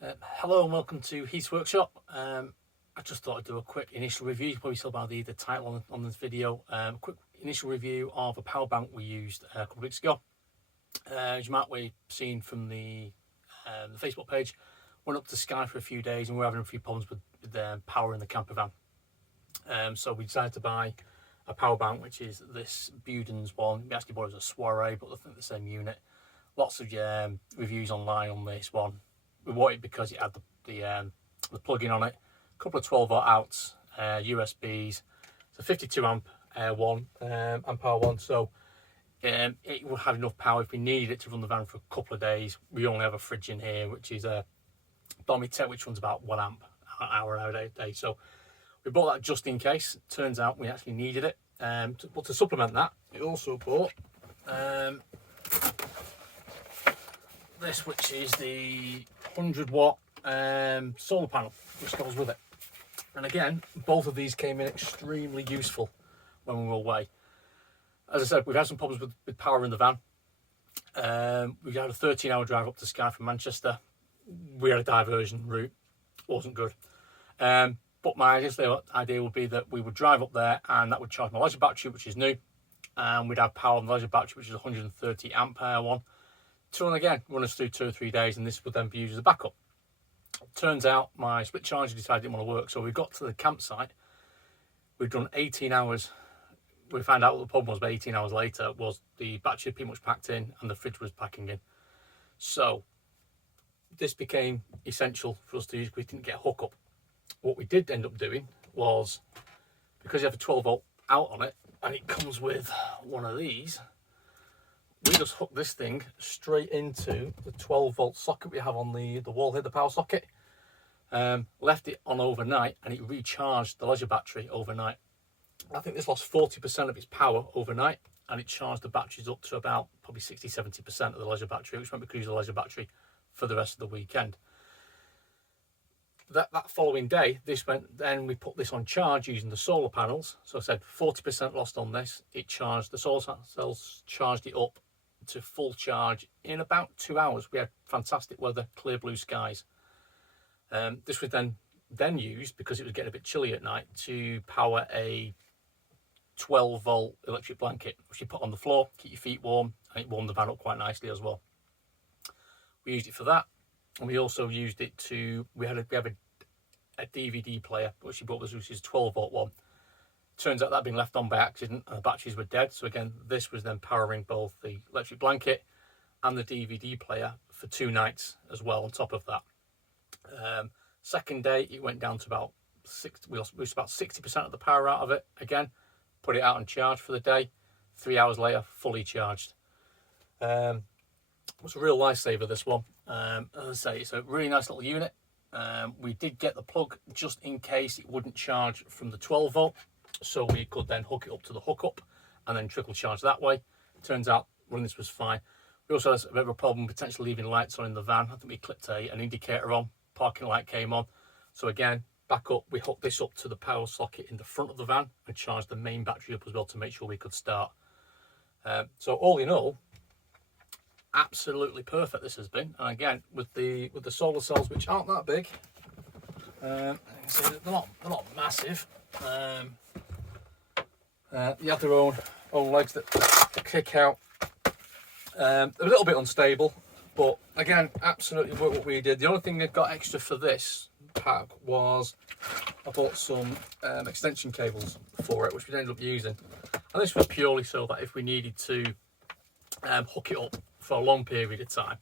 Hello and welcome to Heath's Workshop. I just thought I'd do a quick initial review. You can probably saw by the title on this video. Quick initial review of a power bank we used a couple of weeks ago. As you might have seen from the Facebook page, went up to Skye for a few days and we were having a few problems with power in the camper van. So we decided to buy a power bank, which is this Beaudens one. We actually bought it as a Swarey, but I think the same unit. Lots of reviews online on this one. We bought it because it had the plug-in on it, a couple of 12-volt outs, USBs. It's a 52 amp amp hour one, so it had enough power if we needed it to run the van for a couple of days. We only have a fridge in here, which is a Tech, which runs about 1 amp hour a day. So we bought that just in case. Turns out we actually needed it. But to supplement that, we also bought this, which is the 100-watt solar panel, which goes with it. And again, both of these came in extremely useful when we were away. As I said, we've had some problems with power in the van. We had a 13-hour drive up to Skye from Manchester. We had a diversion route, wasn't good. But my idea would be that we would drive up there and that would charge my leisure battery, which is new, and we'd have power on the leisure battery, which is a 130 amp hour one, to run us through 2 or 3 days, and this would then be used as a backup. Turns out my split charger decided it didn't want to work, so we got to the campsite. We'd done 18 hours. We found out what the problem was about 18 hours later, was the battery had pretty much packed in and the fridge was packing in. So this became essential for us to use. We didn't get a hookup. What we did end up doing was, because you have a 12-volt out on it and it comes with one of these, we just hooked this thing straight into the 12-volt socket we have on the wall here, the power socket. Left it on overnight and it recharged the leisure battery overnight. I think this lost 40% of its power overnight, and it charged the batteries up to about probably 60-70% of the leisure battery, which meant we could use the leisure battery for the rest of the weekend. That following day, then we put this on charge using the solar panels. So I said 40% lost on this. The solar cells charged it up to full charge in about 2 hours. We had fantastic weather, clear blue skies. This was then used, because it was getting a bit chilly at night, to power a 12-volt electric blanket, which you put on the floor, keep your feet warm, and it warmed the van up quite nicely as well. We used it for that, and we also used it we have a DVD player, which we bought, which is a 12-volt one. Turns out that had been left on by accident and the batteries were dead. So again, this was then powering both the electric blanket and the DVD player for 2 nights as well on top of that. Second day, it went down to about we lost about 60% of the power out of it. Again, put it out on charge for the day. 3 hours later, fully charged. It was a real lifesaver, this one. As I say, it's a really nice little unit. We did get the plug just in case it wouldn't charge from the 12-volt. So we could then hook it up to the hookup and then trickle charge that way. Turns out running this was fine. We also had a bit of a problem potentially leaving lights on in the van. I think we clipped an indicator on, parking light came on. So again, back up, we hooked this up to the power socket in the front of the van and charged the main battery up as well to make sure we could start. So all in all, absolutely perfect this has been. And again, with the solar cells, which aren't that big, so they're not massive. You have their own legs that kick out. They're a little bit unstable, but again, absolutely what we did. The only thing that got extra for this pack was I bought some extension cables for it, which we ended up using. And this was purely so that if we needed to hook it up for a long period of time,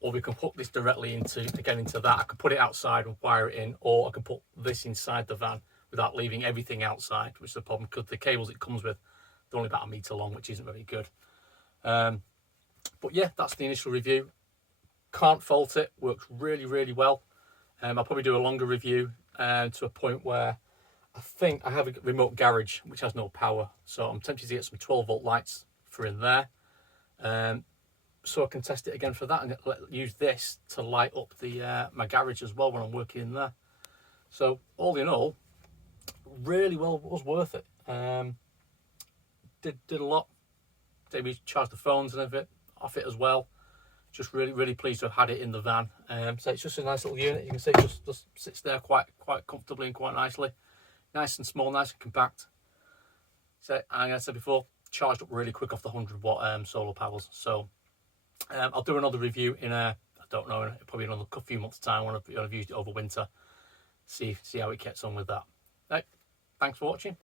or we can hook this directly into that. I could put it outside and wire it in, or I can put this inside the van without leaving everything outside, which is the problem because the cables it comes with, they're only about 1 meter long, which isn't very good. But yeah, that's the initial review. Can't fault it, works really, really well. I'll probably do a longer review to a point where I think I have a remote garage which has no power, so I'm tempted to get some 12-volt lights for in there. So I can test it again for that and use this to light up my garage as well when I'm working in there. So all in all, really well, was worth it. Did a lot. We charged the phones and everything off it as well. just really pleased to have had it in the van. So it's just a nice little unit. You can see it just sits there quite comfortably and quite nicely. Nice and small, nice and compact. So, and as I said before, charged up really quick off the 100-watt solar panels. So I'll do another review in I don't know, probably another few months' time when I've used it over winter. See how it gets on with that. Right, thanks for watching.